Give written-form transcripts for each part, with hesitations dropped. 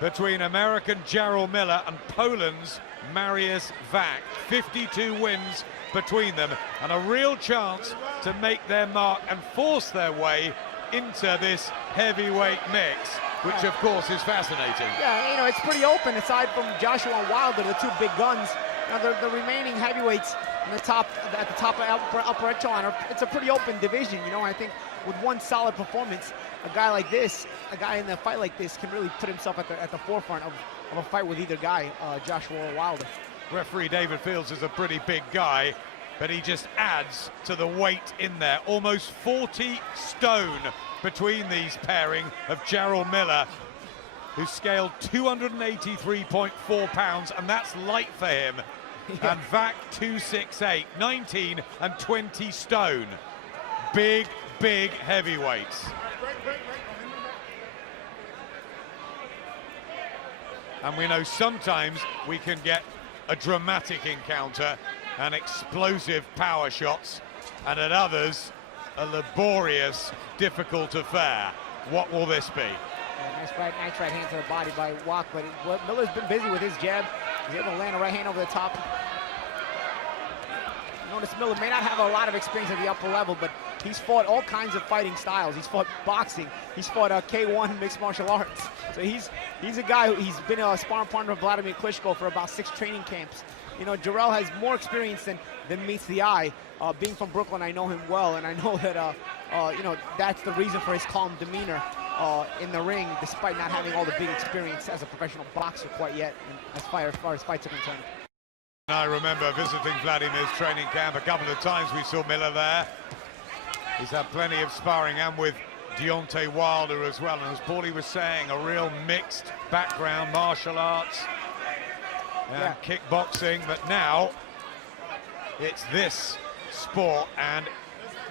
between American Jarrell Miller and Poland's Marius Wach. 52 wins between them, and a real chance to make their mark and force their way into this heavyweight mix, which of course is fascinating. Yeah, you know, it's pretty open aside from Joshua and Wilder, the two big guns. You know, the remaining heavyweights in the top, at the top of upper echelon, it's a pretty open division. You know, I think with one solid performance, a guy like this, a guy in a fight like this, can really put himself at the forefront of a fight with either guy, Joshua or Wilder. Referee David Fields is a pretty big guy, but he just adds to the weight in there. Almost 40 stone between these pairing of Jarrell Miller, who scaled 283.4 pounds, and that's light for him. Yeah. And Wach 268, 19 and 20 stone. Big, big heavyweights. And we know sometimes we can get a dramatic encounter and explosive power shots, and at others, a laborious, difficult affair. What will this be? Yeah, nice right hand to the body by Wach, but Miller's been busy with his jab. He's able to land a right hand over the top. Notice Miller may not have a lot of experience at the upper level, but he's fought all kinds of fighting styles. He's fought boxing. He's fought K1 mixed martial arts. So he's a guy he's been a sparring partner of Vladimir Klitschko for about 6 training camps. You know, Jarrell has more experience than meets the eye. Being from Brooklyn, I know him well, and I know that you know, that's the reason for his calm demeanor in the ring, despite not having all the big experience as a professional boxer quite yet, as far as fights are concerned. I remember visiting Vladimir's training camp a couple of times. We saw Miller there. He's had plenty of sparring, and with Deontay Wilder as well. And as Paulie was saying, a real mixed background, martial arts and kickboxing. But now it's this sport, and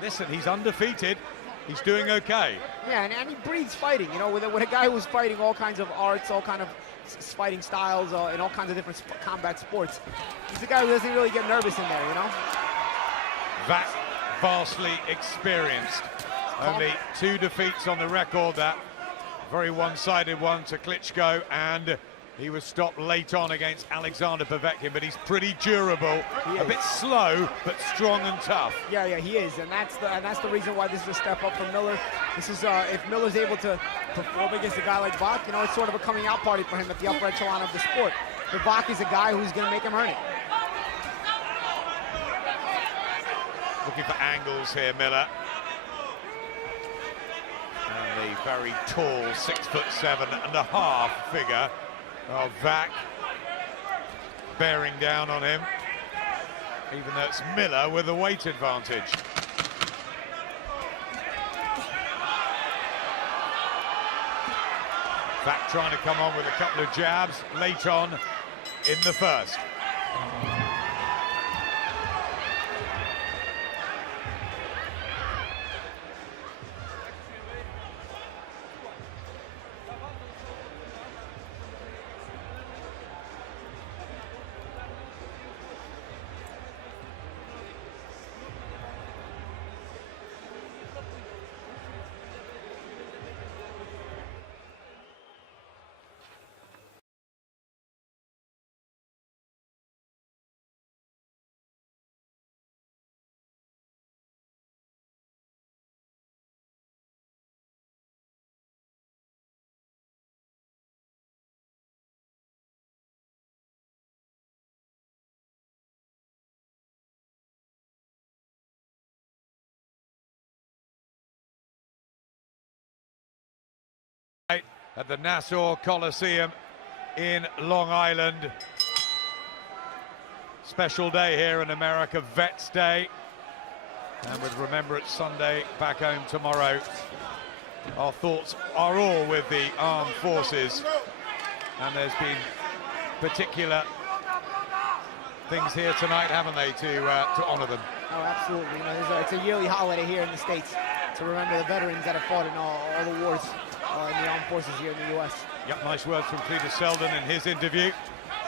listen, he's undefeated. He's doing okay. Yeah, and he breathes fighting, you know, with a guy who's fighting all kinds of arts, all kind of fighting styles, in all kinds of different combat sports. He's a guy who doesn't really get nervous in there, you know? That vastly experienced. Only 2 defeats on the record, that very one-sided one to Klitschko, and he was stopped late on against Alexander Povetkin, but he's pretty durable. A bit slow, but strong and tough. Yeah, he is, and that's the reason why this is a step up for Miller. This is if Miller's able to perform against a guy like Wach, you know, it's sort of a coming out party for him at the upper echelon of the sport. But Wach is a guy who's going to make him earn it. Looking for angles here, Miller. And the very tall 6'7.5" figure of Wach bearing down on him, even though it's Miller with a weight advantage. Wach trying to come on with a couple of jabs late on in the first. At the Nassau Coliseum in Long Island. Special day here in America, Vets Day. And with Remembrance Sunday back home tomorrow, our thoughts are all with the armed forces. And there's been particular things here tonight, haven't they, to honor them? Oh, absolutely. You know, it's a yearly holiday here in the States to remember the veterans that have fought in all the wars in the armed forces here in the U.S. Yep, nice words from Cletus Selden in his interview.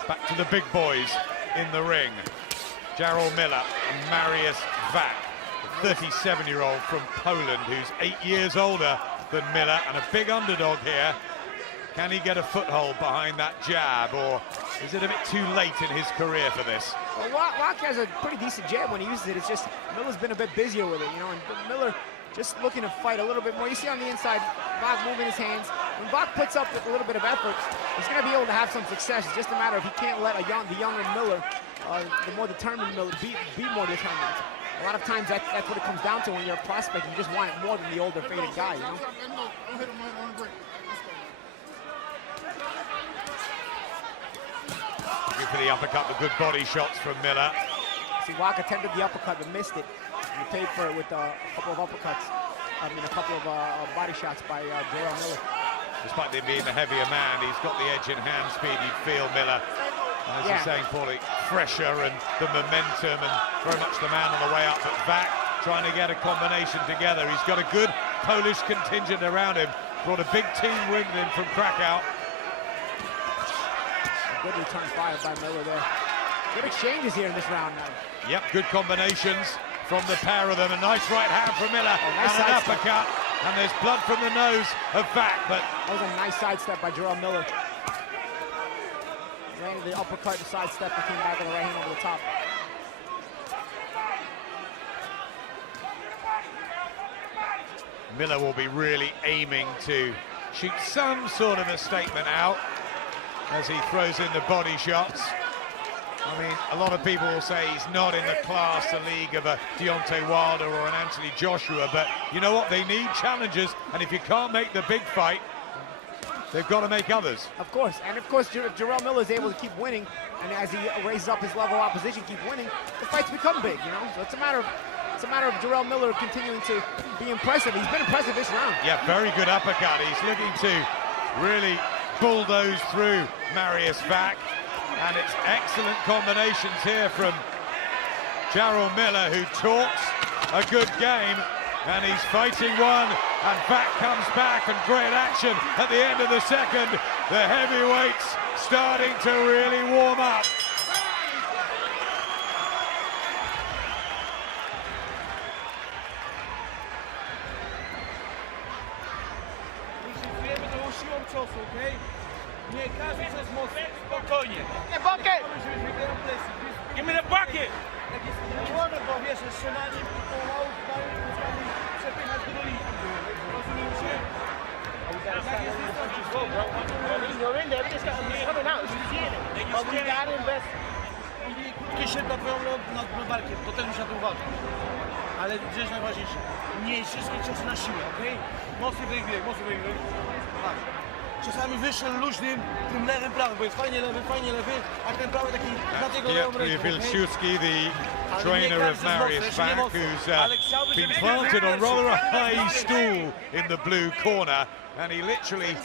Back to the big boys in the ring. Jarrell Miller and Marius Wach, the 37-year-old from Poland, who's 8 years older than Miller, and a big underdog here. Can he get a foothold behind that jab, or is it a bit too late in his career for this? Well, Wach has a pretty decent jab when he uses it. It's just Miller's been a bit busier with it, you know, and Miller just looking to fight a little bit more. You see on the inside, Wach moving his hands. When Wach puts up a little bit of effort, he's going to be able to have some success. It's just a matter of he can't let the younger Miller, the more determined Miller, be more determined. A lot of times that's what it comes down to when you're a prospect. You just want it more than the older, faded guy, you know? For the uppercut, the good body shots from Miller. See, Wach attempted the uppercut but missed it. He paid for it with a couple of uppercuts. I mean, a couple of body shots by Jarrell Miller. Despite him being the heavier man, he's got the edge in hand speed. You'd feel Miller, as you're saying, Paulie, fresher and the momentum and very much the man on the way up. But Wach trying to get a combination together. He's got a good Polish contingent around him. Brought a big team with him from Krakow. Good return fire by Miller there. Good exchanges here in this round now. Yep, good combinations from the pair of them. A nice right hand from Miller, nice and an uppercut. And there's blood from the nose of Wach, but that was a nice sidestep by Jarrell Miller. Ran into the uppercut, the sidestep, and came back with a right hand over the top. Miller will be really aiming to shoot some sort of a statement out as he throws in the body shots. I mean, a lot of people will say he's not in the class, the league of a Deontay Wilder or an Anthony Joshua, but you know what? They need challenges, and if you can't make the big fight, they've got to make others. Of course, and of course, if Jarrell Miller is able to keep winning, and as he raises up his level of opposition, keep winning, the fights become big, you know? So it's a matter of Jarrell Miller continuing to be impressive. He's been impressive this round. Yeah, very good uppercut. He's looking to really bulldoze through Marius Wach, and it's excellent combinations here from Jarrell Miller, who talks a good game, and he's fighting one, and Wach comes back, and great action at the end of the second. The heavyweights starting to really warm up. Okay? Nie każdy przez most, spokojnie. Nie, bucket! Give me the bucket! Nie wolno, bo wiesz, strzelanie pomału przepychać do linii. Rozumiecie? Tak jest Everything's coming out. It's beginning. But we gotta invest. Kiedyś na twoją barkiem, to też muszę na to uważać. Ale rzecz najważniejsza, nie wszystkie ciosy na siłę, okej? Mocny wybieg, mocny wybieg. Czasami wyższym, luźnym, tym lewym, prawym, bo jest fajnie lewy, a ten prawy taki na tego lewą ręką. Wilczewski, the trainer of Marius Wach, who's been planted on rather a high stool in the blue corner, and he literally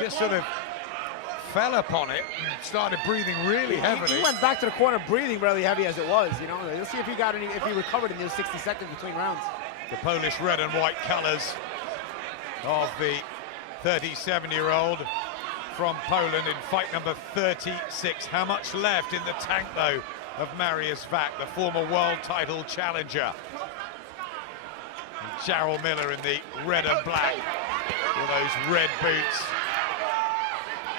just sort of fell upon it and started breathing really heavily. He went back to the corner breathing really heavy as it was, you know. You'll see if he recovered in those 60 seconds between rounds. The Polish red and white colors of the 37-year-old from Poland in fight number 36. How much left in the tank, though, of Marius Wach, the former world title challenger? And Jarrell Miller in the red and black with those red boots,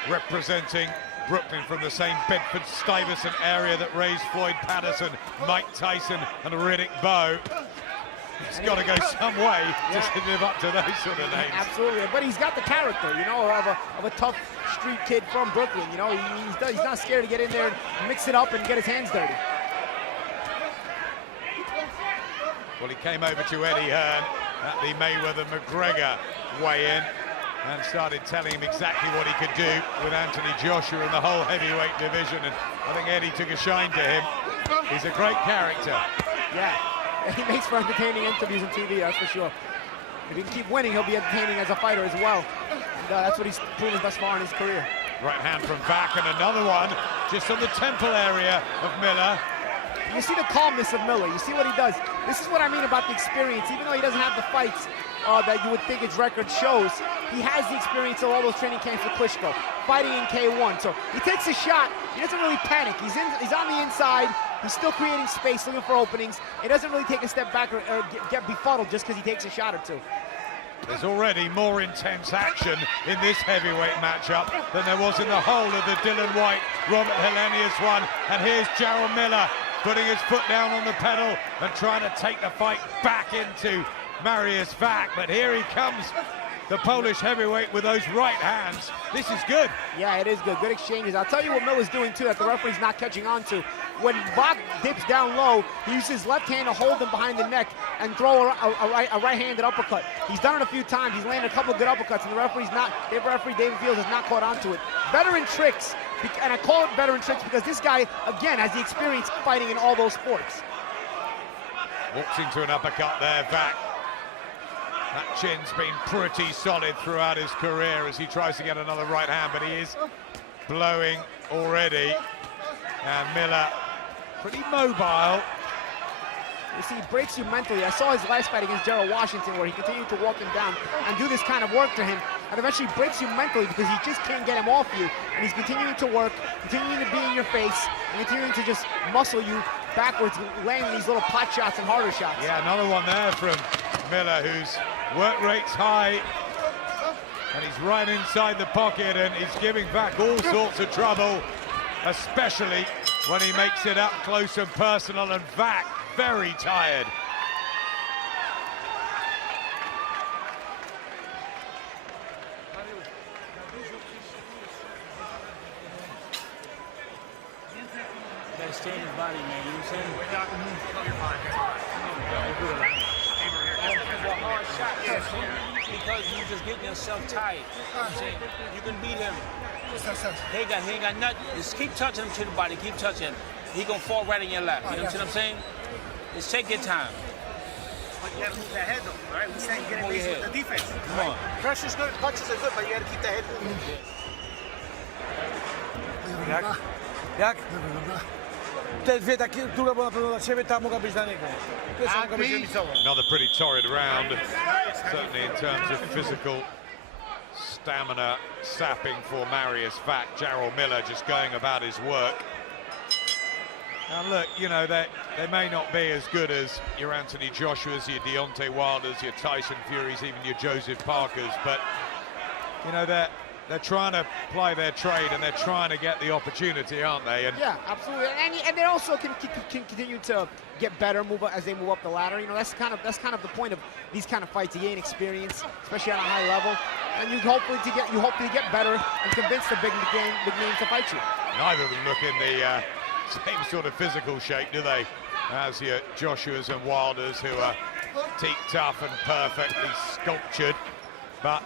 representing Brooklyn from the same Bedford-Stuyvesant area that raised Floyd Patterson, Mike Tyson and Riddick Bowe. He's got to go some way to live up to those sort of names. Absolutely, but he's got the character, you know, of a tough street kid from Brooklyn. You know, he's not scared to get in there and mix it up and get his hands dirty. Well, he came over to Eddie Hearn at the Mayweather-McGregor weigh-in and started telling him exactly what he could do with Anthony Joshua in the whole heavyweight division, and I think Eddie took a shine to him. He's a great character. Yeah. He makes for entertaining interviews on TV, that's for sure. If he can keep winning, he'll be entertaining as a fighter as well. And, that's what he's proven thus far in his career. Right hand from Wach, and another one just on the temple area of Miller. You see the calmness of Miller. You see what he does. This is what I mean about the experience. Even though he doesn't have the fights that you would think his record shows, he has the experience of all those training camps with Klitschko, fighting in K1. So he takes a shot. He doesn't really panic. He's on the inside. He's still creating space, looking for openings. He doesn't really take a step back or get befuddled just because he takes a shot or two. There's already more intense action in this heavyweight matchup than there was in the whole of the Dylan White, Robert Helenius one. And here's Jarrell Miller putting his foot down on the pedal and trying to take the fight back into Marius Wach. But here he comes, the Polish heavyweight, with those right hands. This is good. Yeah, it is good. Good exchanges. I'll tell you what Miller's doing, too, that the referee's not catching on to. When Wach dips down low, he uses his left hand to hold him behind the neck and throw a right-handed uppercut. He's done it a few times. He's landed a couple of good uppercuts, and the referee, David Fields, has not caught on to it. Veteran tricks, and I call it veteran tricks because this guy, again, has the experience fighting in all those sports. Walks into an uppercut there, Wach. That chin's been pretty solid throughout his career as he tries to get another right hand, but he is blowing already. And Miller, pretty mobile. You see, he breaks you mentally. I saw his last fight against Jarrell Washington where he continued to walk him down and do this kind of work to him, and eventually breaks you mentally because he just can't get him off you. And he's continuing to work, continuing to be in your face, and continuing to just muscle you backwards, landing these little pot shots and harder shots. Yeah, another one there from Miller, whose work rate's high. And he's right inside the pocket, and he's giving Wach all sorts of trouble, especially when he makes it up close and personal, and Wach very tired. You gotta stay in his body, man, you know what I'm saying? It's a hard shot, because you just getting yourself tired. You know what I'm saying? You can beat him. He ain't got nothing. Just keep touching him to the body, keep touching. He gonna fall right in your lap. You know what I'm saying? Just take your time. But you gotta keep that head though, right? We saying get away with the defense. Come on. Pressure's good, punches are good, but you gotta keep that head moving. Jak? Te dwie takie, które była pewno dla siebie, ta mogła być dla niego. Pierwsza mogła być remisowa. Another pretty torrid round, certainly in terms of physical stamina sapping for Marius Wach. Jarrell Miller just going about his work. Now look, you know, they may not be as good as your Anthony Joshua's, your Deontay Wilders, your Tyson Furies, even your Joseph Parkers, but you know, they're trying to ply their trade and they're trying to get the opportunity, aren't they? And yeah, absolutely, and they also can continue to get better, as they move up the ladder. You know, that's kind of the point of these kind of fights. You gain experience, especially on a high level, and you hopefully get better and convince the big names to fight you. Neither of them look in the same sort of physical shape, do they? As your Joshua's and Wilders, who are teak tough and perfectly sculptured, but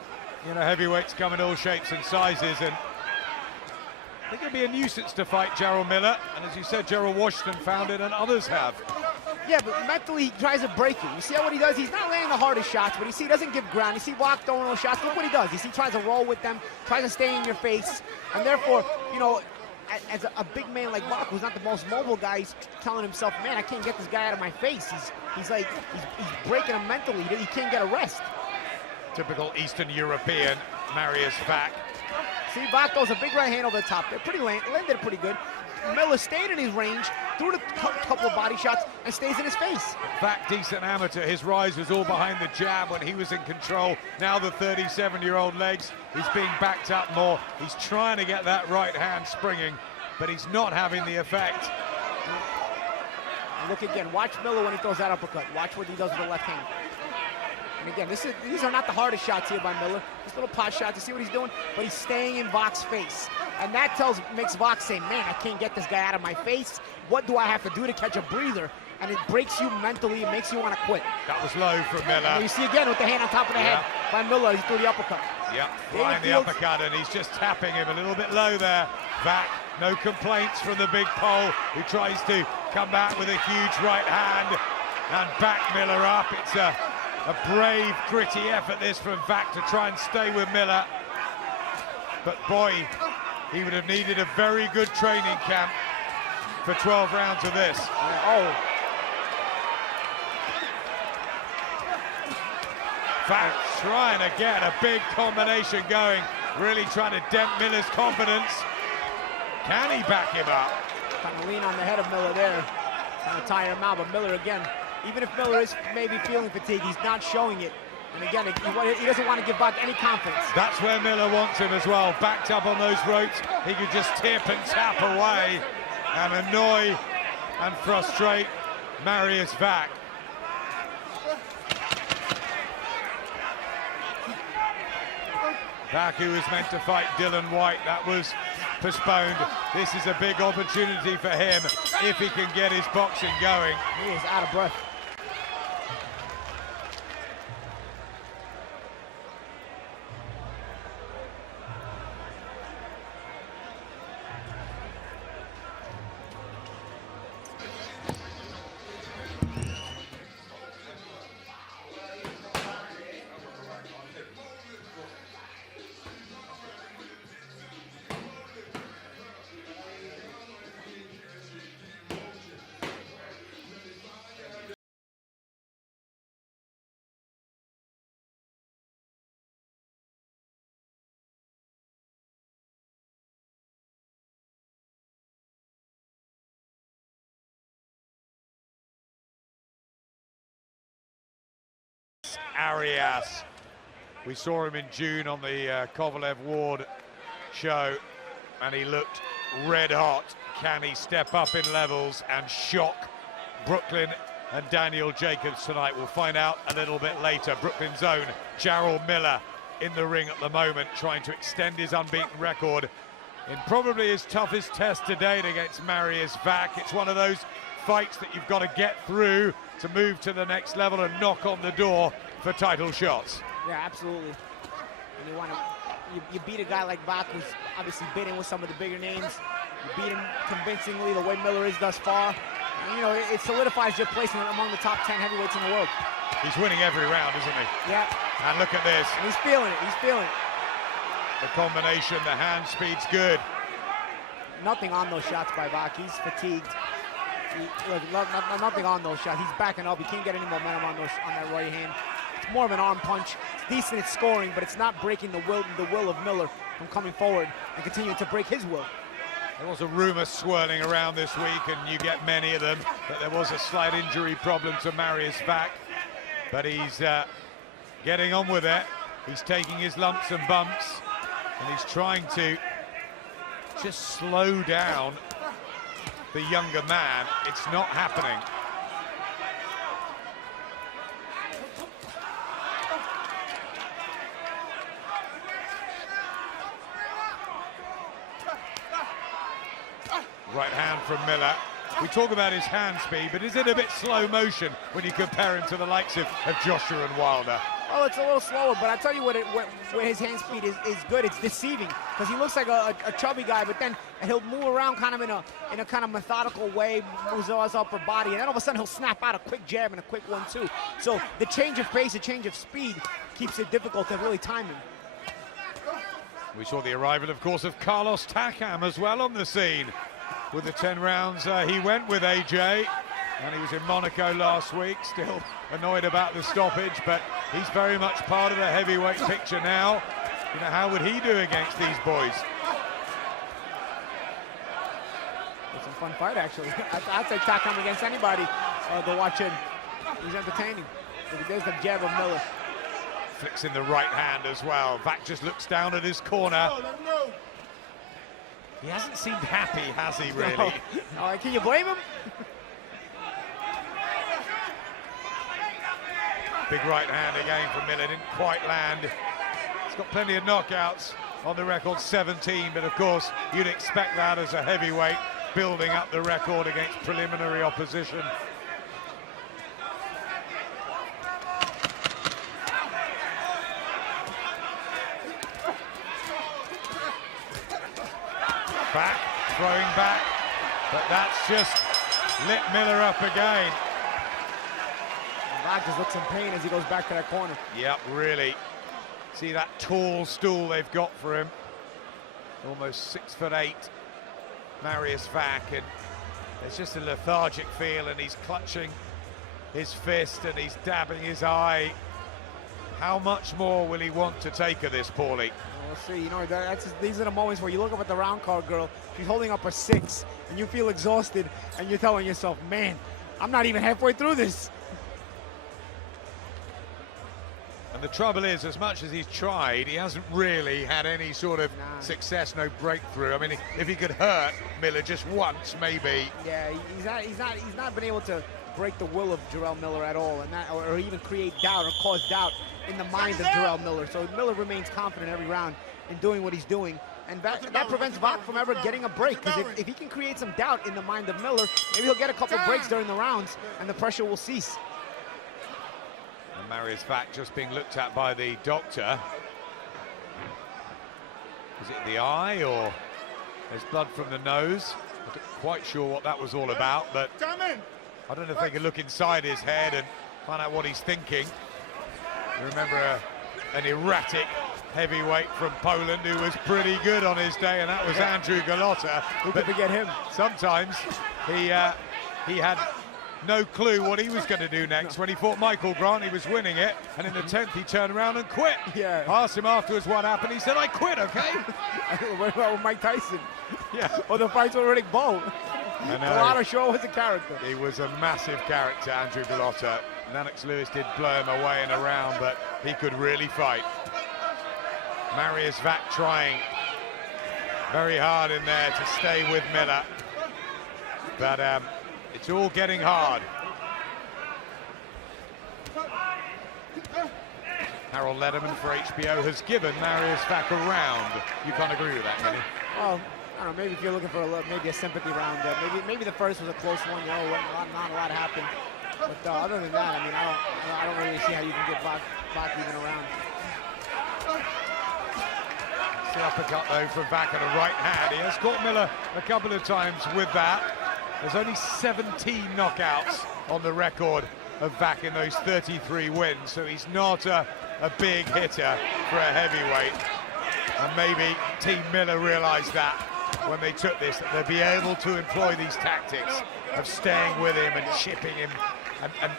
you know, heavyweights come in all shapes and sizes, and I think it'll be a nuisance to fight Jarrell Miller. And as you said, Jarrell Washington found it, and others have. Yeah, but mentally he tries to break you. You see what he does? He's not landing the hardest shots, but you see he doesn't give ground. You see Wach throwing those shots. Look what he does. You see he tries to roll with them, tries to stay in your face, and therefore, you know, as a big man like Wach, who's not the most mobile guy, he's telling himself, man, I can't get this guy out of my face. He's breaking him mentally. He can't get a rest. Typical Eastern European, Marius Wach. See, Wach goes a big right hand over the top. They're pretty landed pretty good. Miller stayed in his range, threw a couple of body shots, and stays in his face. Wach, decent amateur. His rise was all behind the jab when he was in control. Now the 37-year-old legs, he's being backed up more. He's trying to get that right hand springing, but he's not having the effect. And look again, watch Miller when he throws that uppercut. Watch what he does with the left hand. And again, these are not the hardest shots here by Miller. Just little pot shots. You see what he's doing? But he's staying in Wach's face. And that makes Wach say, man, I can't get this guy out of my face. What do I have to do to catch a breather? And it breaks you mentally. It makes you want to quit. That was low from Miller. And you see again with the hand on top of the head by Miller. He threw the uppercut. Yep, flying the uppercut, and he's just tapping him a little bit low there. Wach, no complaints from the big Pole, who tries to come back with a huge right hand and back Miller up. It's a brave, gritty effort this from Wach to try and stay with Miller. But boy, he would have needed a very good training camp for 12 rounds of this. Wach trying to get a big combination going, really trying to dent Miller's confidence. Can he back him up? Trying to lean on the head of Miller there, trying to tire him out, but Miller again, even if Miller is maybe feeling fatigue, he's not showing it. And again, he doesn't want to give back any confidence. That's where Miller wants him as well. Backed up on those ropes, he could just tip and tap away and annoy and frustrate Marius Wach. Wach, who was meant to fight Dylan White, that was postponed. This is a big opportunity for him if he can get his boxing going. He is out of breath. Arias. We saw him in June on the Kovalev Ward show, and he looked red hot. Can he step up in levels and shock Brooklyn and Daniel Jacobs tonight? We'll find out a little bit later. Brooklyn's own Jarrell Miller in the ring at the moment, trying to extend his unbeaten record in probably his toughest test to date against Marius Wach. It's one of those fights that you've got to get through to move to the next level and knock on the door for title shots. Yeah, absolutely. And you beat a guy like Wach, who's obviously been in with some of the bigger names. You beat him convincingly the way Miller is thus far. And, you know, it solidifies your placement among the top 10 heavyweights in the world. He's winning every round, isn't he? Yeah. And look at this. And he's feeling it. He's feeling it. The combination, the hand speed's good. Nothing on those shots by Wach. He's fatigued. Look, nothing on those shots. He's backing up. He can't get any momentum on that right hand. It's more of an arm punch. It's decent at scoring, but it's not breaking the will of Miller from coming forward and continuing to break his will. There was a rumor swirling around this week, and you get many of them, that there was a slight injury problem to Marius Wach, but he's getting on with it. He's taking his lumps and bumps, and he's trying to just slow down the younger man. It's not happening. Right hand from Miller. We talk about his hand speed, but is it a bit slow motion when you compare him to the likes of Joshua and Wilder? Oh, it's a little slower, but I tell you where his hand speed is good. It's deceiving, because he looks like a chubby guy, but then he'll move around kind of in a kind of methodical way, moves his upper body, and then all of a sudden he'll snap out a quick jab and a quick 1-2. So the change of pace, the change of speed, keeps it difficult to really time him. We saw the arrival, of course, of Carlos Takam as well on the scene. With the 10 rounds he went with AJ, and he was in Monaco last week, still annoyed about the stoppage, but he's very much part of the heavyweight picture now. You know, how would he do against these boys? It's a fun fight, actually. I'd take Takam against anybody to watch him. He's entertaining. There's the jab of Miller. Flicks in the right hand as well. Wach just looks down at his corner. He hasn't seemed happy, has he, really? No. Can you blame him? Big right hand again from Miller, didn't quite land. He's got plenty of knockouts on the record, 17, but of course you'd expect that as a heavyweight, building up the record against preliminary opposition. Back, throwing back, but that's just lit Miller up again. Wach just looks in pain as he goes back to that corner. Yep, really. See that tall stool they've got for him. Almost 6'8", Marius Wach, and there's just a lethargic feel, and he's clutching his fist and he's dabbing his eye. How much more will he want to take of this, Paulie? We'll see. You know, these are the moments where you look up at the round card girl. She's holding up a 6, and you feel exhausted, and you're telling yourself, man, I'm not even halfway through this. And the trouble is, as much as he's tried, he hasn't really had any sort of success, no breakthrough. I mean, if he could hurt Miller just once, maybe. Yeah, he's not been able to break the will of Jarrell Miller at all, and that, or even create doubt or cause doubt in the mind of Jarrell Miller. So Miller remains confident every round in doing what he's doing, and that prevents Wach from ever getting a break. Because if he can create some doubt in the mind of Miller, maybe he'll get a couple breaks during the rounds, and the pressure will cease. And Marius Wach just being looked at by the doctor. Is it the eye, or there's blood from the nose? I'm not quite sure what that was all about, but I don't know if they can look inside his head and find out what he's thinking. You remember an erratic heavyweight from Poland who was pretty good on his day, and that was Andrew Golota. Who could forget him? Sometimes he had no clue what he was going to do next. When he fought Michael Grant, he was winning it, and in the 10th he turned around and quit. Yeah. Asked him afterwards what happened, he said, "I quit, okay?" What about with Mike Tyson? Yeah. Or the fights with Riddick Bowe? Golota sure was a character. He was a massive character, Andrew Golota. Lennox Lewis did blow him away in a round, but he could really fight. Marius Wach trying very hard in there to stay with Miller, but it's all getting hard. Harold Lederman for HBO has given Marius Wach a round. You can't agree with that, can you? Well, I don't know, maybe if you're looking for maybe a sympathy round, maybe the first was a close one, you know, not a lot happened. But other than that, I mean, I don't really see how you can get Wach even around. The uppercut though from Wach at a right hand. He has caught Miller a couple of times with that. There's only 17 knockouts on the record of Wach in those 33 wins, so he's not a big hitter for a heavyweight. And maybe Team Miller realized that when they took this, that they'd be able to employ these tactics of staying with him and chipping him and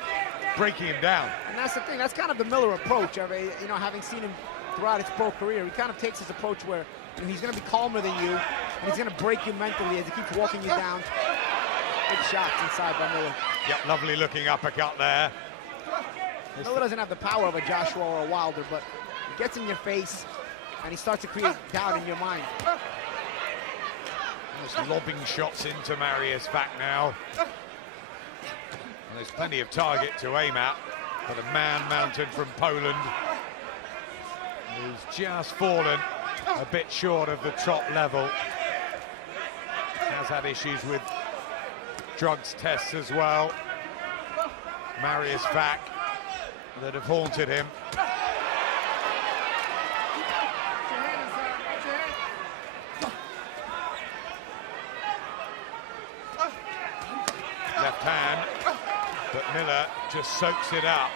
breaking him down. And that's the thing, that's kind of the Miller approach. I mean, you know, having seen him throughout his pro career, he kind of takes his approach where, you know, he's going to be calmer than you, and he's going to break you mentally as he keeps walking you down. Big shots inside by Miller. Yep, lovely looking uppercut there. Miller doesn't have the power of a Joshua or a Wilder, but he gets in your face, and he starts to create doubt in your mind. Just lobbing shots into Marius Wach now. And there's plenty of target to aim at for the man mounted from Poland, who's just fallen a bit short of the top level. Has had issues with drugs tests as well. Marius Wach that have haunted him. Left hand, but Miller just soaks it up.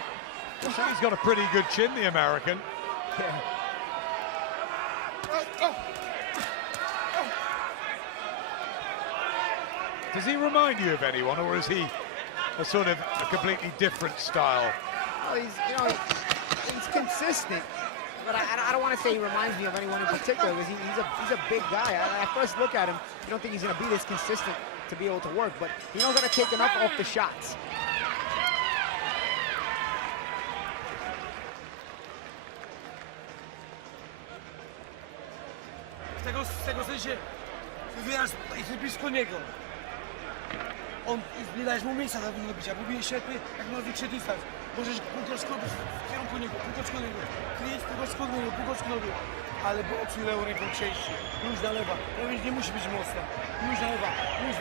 I think he's got a pretty good chin, the American. Yeah. Does he remind you of anyone, or is he a sort of a completely different style? Well, he's consistent, but I don't want to say he reminds me of anyone in particular, because he's a big guy. At first look at him, you don't think he's going to be this consistent to be able to work, but he knows how to take enough off the shots. W tego sensie wywierasz, jesteś blisko niego. Nie dajesz mu miejsca do bicia, bo bije świetny, jak ma większy dystans. Możesz półtoczko w kierunku niego, półtoczko niego, kryjeć półtoczko niego, ale boksuj lewą ręką częściej, nóż na lewa, prawie nie musi być mocna, nóż na lewa, nóż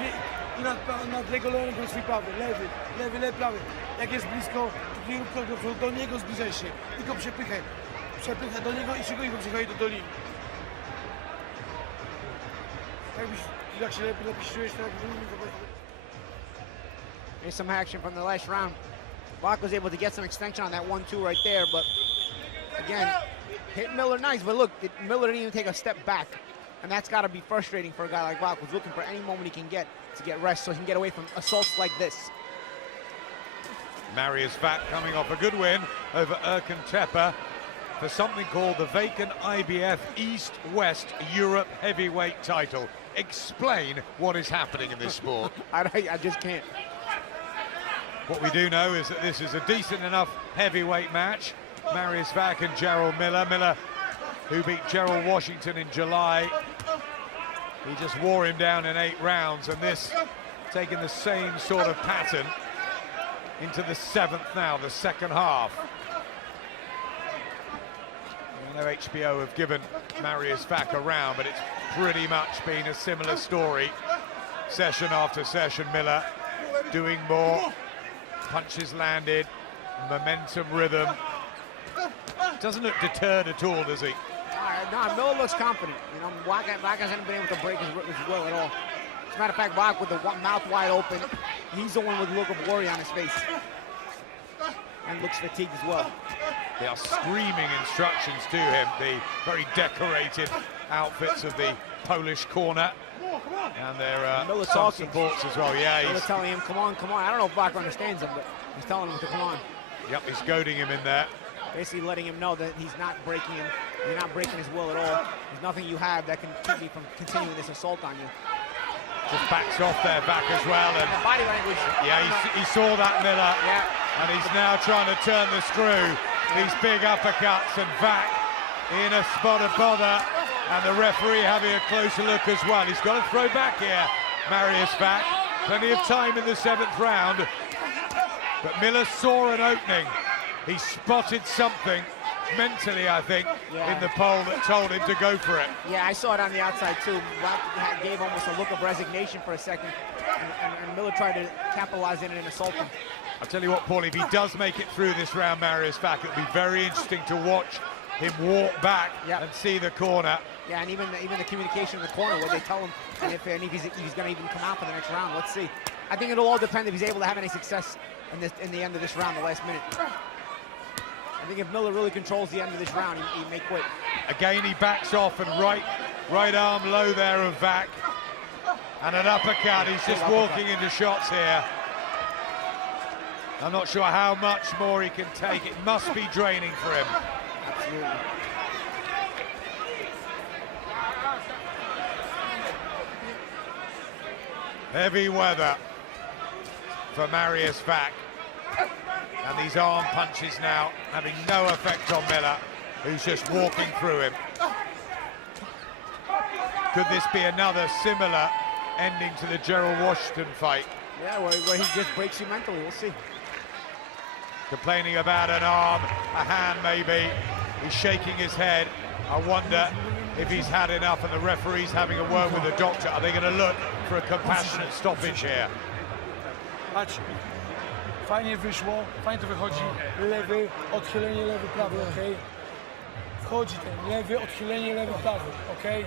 i nad jego lewą ręką swój prawy, lewy, prawy. Jak jest blisko, to do niego zbliżaj się, tylko przepychaj do niego i szykuj go przychodzi do linii. Jak się lepiej czujesz, tak. Here's some action from the last round. Wach was able to get some extension on that 1-2 right there, but again, hit Miller nice, but look, Miller didn't even take a step back. And that's got to be frustrating for a guy like Wach, who's looking for any moment he can get to get rest so he can get away from assaults like this. Marius Wach coming off a good win over Erkan Tepe for something called the vacant IBF East-West Europe heavyweight title. Explain what is happening in this sport. I just can't. What we do know is that this is a decent enough heavyweight match. Marius Wach and Jarrell Miller. Miller, who beat Jarrell Washington in July. He just wore him down in 8 rounds, and this taking the same sort of pattern into the 7th now, the second half. I know HBO have given Marius Wach a round, but it's pretty much been a similar story. Session after session, Miller doing more, punches landed, momentum, rhythm. Doesn't look deterred at all, does he? No, Miller looks confident. You know, Wach hasn't been able to break his will at all. As a matter of fact, Wach with the mouth wide open, he's the one with a look of worry on his face. And looks fatigued as well. They are screaming instructions to him, the very decorated outfits of the Polish corner. And their some supports as well. Yeah, he's telling him, come on, come on. I don't know if Wach understands him, but he's telling him to come on. Yep, he's goading him in there. Basically letting him know that he's not breaking him. You're not breaking his will at all. There's nothing you have that can keep me from continuing this assault on you. Just backs off their back as well. And body language. Yeah, he saw that, Miller. Yeah. And he's now trying to turn the screw. These big uppercuts, and Wach in a spot of bother. And the referee having a closer look as well. He's got to throw back here, Marius Wach. Plenty of time in the 7th round. But Miller saw an opening. He spotted something mentally, I think, in the pole that told him to go for it. Yeah, I saw it on the outside too. Wach gave almost a look of resignation for a second, and Miller tried to capitalize in it and assault him. I'll tell you what, Paulie, if he does make it through this round, Marius Wach, it'll be very interesting to watch him walk back and see the corner. Yeah, and even the communication in the corner where they tell him if he's going to even come out for the next round. Let's see. I think it'll all depend if he's able to have any success in the end of this round, the last minute. I think if Miller really controls the end of this round, he may quit. Again, he backs off, and right arm low there of Wach. And an uppercut. He's just walking into shots here. I'm not sure how much more he can take. It must be draining for him. Absolutely. Heavy weather for Marius Wach. And these arm punches now having no effect on Miller, who's just walking through him. Could this be another similar ending to the Jarrell Washington fight? Yeah, where he just breaks you mentally. We'll see. Complaining about an arm, a hand maybe. He's shaking his head. I wonder if he's had enough, and the referee's having a word with the doctor. Are they going to look for a compassionate stoppage here? Patrz, fajnie wyszło, fajnie to wychodzi. Lewy, odchylenie, lewy, prawy, okej? Wchodzi ten lewy, odchylenie, lewy, prawy, okej?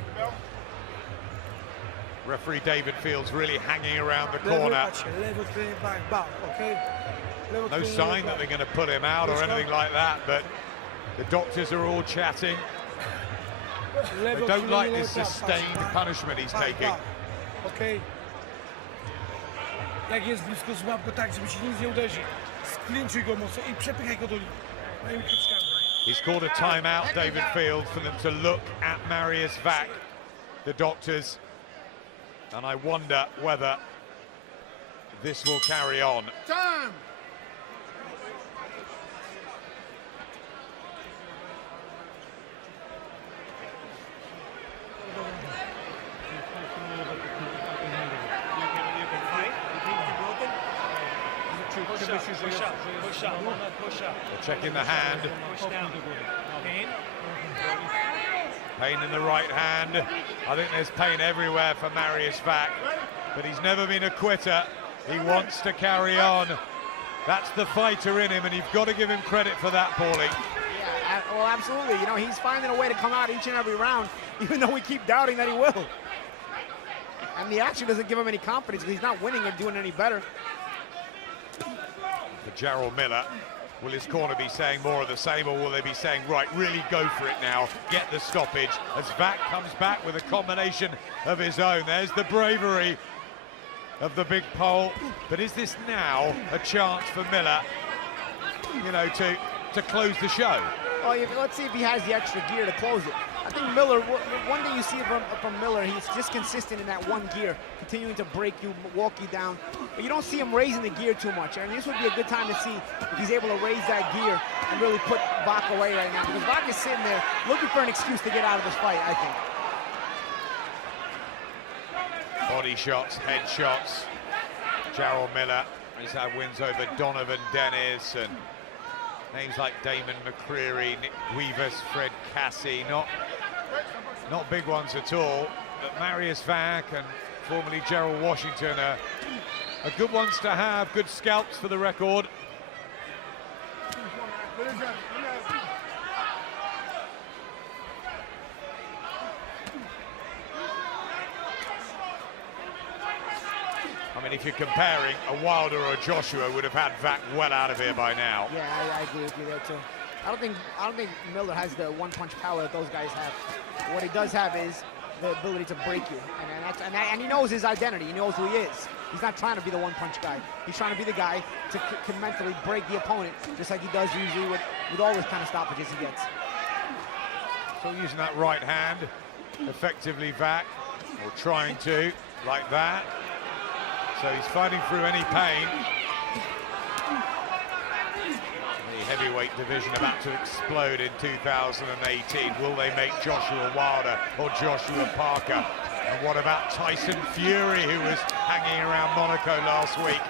Referee David Fields really hanging around the corner. Lewy, odchylenie, back, okej? No sign that they're going to put him out or anything like that, but the doctors are all chatting. They don't like this sustained punishment he's taking. Okej? Jak jest blisko, złap go tak, żeby ci nic nie uderzy. Sklinczuj go mocno i przepychaj go do linii. He's called a timeout, David Fields, for them to look at Marius Wach, the doctors. And I wonder whether this will carry on. Time! Push up. They're checking the hand. Push down. Pain? Pain in the right hand. I think there's pain everywhere for Marius Wach, but he's never been a quitter. He wants to carry on. That's the fighter in him, and you've got to give him credit for that, Paulie. Yeah, well, absolutely. You know, he's finding a way to come out each and every round, even though we keep doubting that he will. And the action doesn't give him any confidence because he's not winning or doing any better. For Jarrell Miller, will his corner be saying more of the same, or will they be saying, right, really go for it now, get the stoppage, as Wach comes back with a combination of his own. There's the bravery of the big pole, but is this now a chance for Miller, you know, to close the show? Well, let's see if he has the extra gear to close it. I think Miller, one thing you see from Miller, he's just consistent in that one gear, continuing to break you, walk you down. But you don't see him raising the gear too much. And this would be a good time to see if he's able to raise that gear and really put Wach away right now. Because Wach is sitting there looking for an excuse to get out of this fight, I think. Body shots, head shots. Jarrell Miller, he's had wins over Donovan Dennis and names like Damon McCreary, Nick Guivas, Fred Cassie, not big ones at all. But Marius Wach and formerly Jarrell Washington are good ones to have, good scalps for the record. I mean, if you're comparing, a Wilder or a Joshua would have had Wach well out of here by now. Yeah, I agree with you there too. I don't think Miller has the one-punch power that those guys have. What he does have is the ability to break you, and he knows his identity. He knows who he is. He's not trying to be the one-punch guy. He's trying to be the guy to can mentally break the opponent, just like he does usually with all the kind of stoppages he gets. So using that right hand, effectively Wach, or trying to, like that. So he's fighting through any pain. The heavyweight division about to explode in 2018. Will they make Joshua Wilder or Joshua Parker? And what about Tyson Fury, who was hanging around Monaco last week,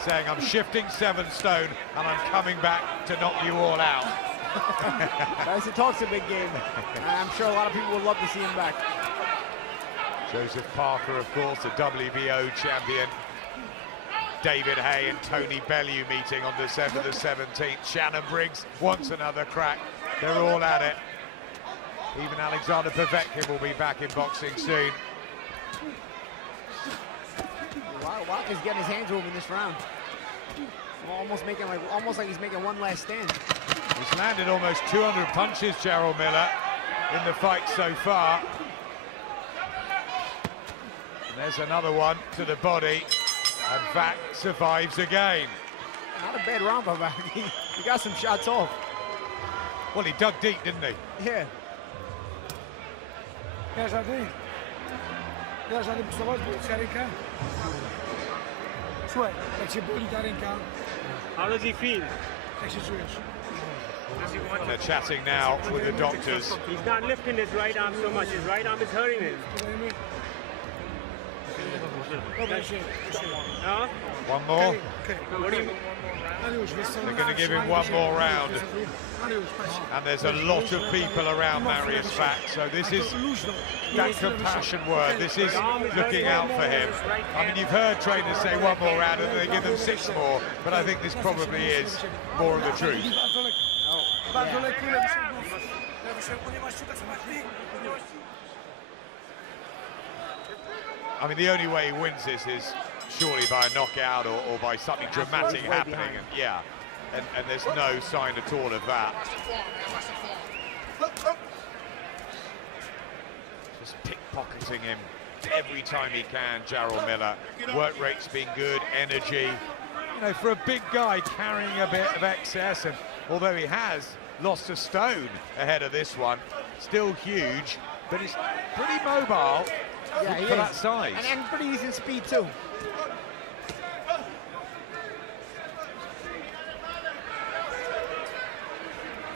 saying, I'm shifting 7 stone and I'm coming back to knock you all out. Tyson talks a big game. I'm sure a lot of people would love to see him back. Joseph Parker, of course, the WBO champion. David Hay and Tony Bellew meeting on December the 17th. Shannon Briggs wants another crack. They're all at it. Even Alexander Povetkin will be back in boxing soon. Wach is getting his hands moving in this round. Almost like he's making one last stand. He's landed almost 200 punches, Jarrell Miller, in the fight so far. And there's another one to the body. And Wach survives again. Not a bad round for Wach. He got some shots off. Well, he dug deep, didn't he? Yeah. Dasz rady pustować, bo ręka? Słuchaj, jak się boli ta ręka, How does he feel? jak się czujesz? And they're chatting now with the doctors. He's not lifting his right arm so much. His right arm is hurting him. Huh? One more. What do you mean? They're going to give him one more round. And there's a lot of people around Marius Wach, so this is that compassion word. This is looking out for him. I mean, you've heard trainers say one more round and they give them 6 more, but I think this probably is more of the truth. I mean, the only way he wins this is surely by a knockout or by something dramatic happening. And yeah, and there's no sign at all of that. Just pickpocketing him every time he can, Jarrell Miller. Work rate's been good, energy. You know, for a big guy carrying a bit of excess, and although he has lost a stone ahead of this one, still huge, but he's pretty mobile. Yeah, he for is. that size. And pretty decent speed too.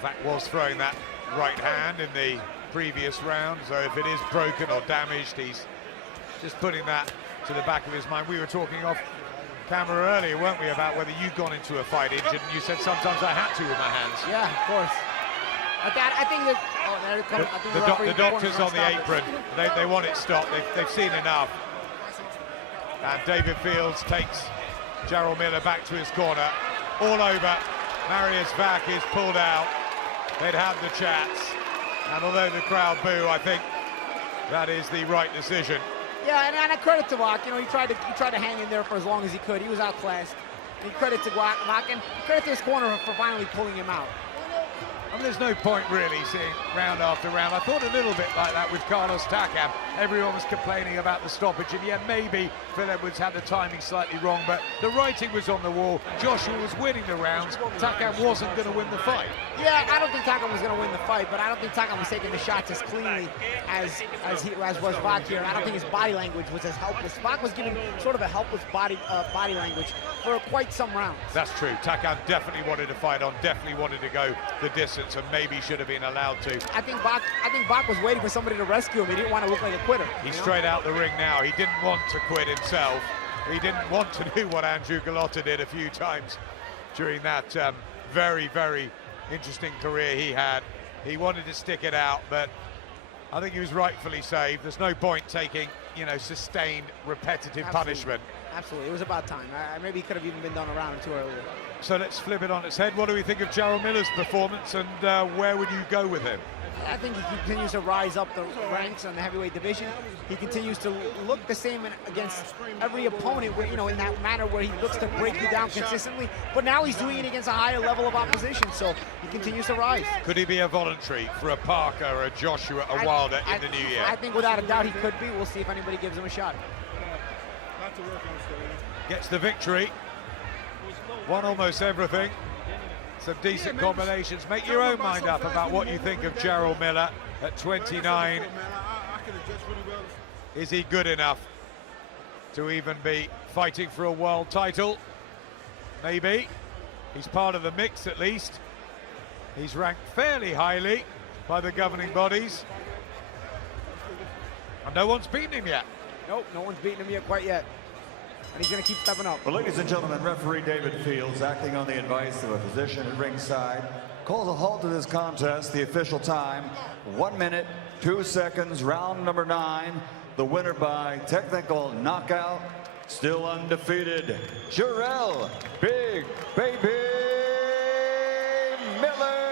Wach was throwing that right hand in the previous round, so if it is broken or damaged, he's just putting that to the back of his mind. We were talking off camera earlier, weren't we, about whether you'd gone into a fight injured, and you said sometimes I had to with my hands. Yeah, of course. I think that the doctors on the apron, they want it stopped. They've seen enough. And David Fields takes Jarrell Miller back to his corner. All over. Marius Wach is pulled out. They'd had the chats. And although the crowd boo, I think that is the right decision. Yeah, and a credit to Wach. You know, he tried to hang in there for as long as he could. He was outclassed. And credit to Wach and credit to his corner for finally pulling him out. And there's no point really seeing round after round. I thought a little bit like that with Carlos Takam. Everyone was complaining about the stoppage, and yeah, maybe Phil Edwards had the timing slightly wrong, but the writing was on the wall. Joshua was winning the rounds. Takam wasn't going to win the fight. Yeah, I don't think Takam was going to win the fight, but I don't think Takam was taking the shots as cleanly as was Wach here. I don't think his body language was as helpless. Wach was giving sort of a helpless body language for quite some rounds. That's true. Takam definitely wanted to fight on, definitely wanted to go the distance, and maybe should have been allowed to. I think Wach was waiting for somebody to rescue him. He didn't want to look like a quitter. He's straight out the ring now. He didn't want to quit himself. He didn't want to do what Andrew Gallotta did a few times during that very, very interesting career he had. He wanted to stick it out, but I think he was rightfully saved. There's no point taking, you know, sustained, repetitive punishment. Absolutely, it was about time. Maybe he could have even been done a round or two earlier. So let's flip it on its head. What do we think of Jarrell Miller's performance, and where would you go with him? I think he continues to rise up the ranks in the heavyweight division. He continues to look the same against every opponent, where, you know, in that manner where he looks to break you down consistently. But now he's doing it against a higher level of opposition, so he continues to rise. Could he be a voluntary for a Parker, a Joshua, a Wilder in the new year? I think without a doubt he could be. We'll see if anybody gives him a shot. Gets the victory. Won almost everything. Some decent combinations. Make your own mind up about what you think of Jarrell Miller at 29. Is he good enough to even be fighting for a world title? Maybe. He's part of the mix at least. He's ranked fairly highly by the governing bodies. And no one's beaten him yet. Nope, no one's beaten him yet, quite yet. And he's going to keep stepping up. Well, ladies and gentlemen, referee David Fields, acting on the advice of a physician at ringside, calls a halt to this contest. The official time, 1 minute, 2 seconds, round number 9. The winner by technical knockout, still undefeated, Jarrell Big Baby Miller.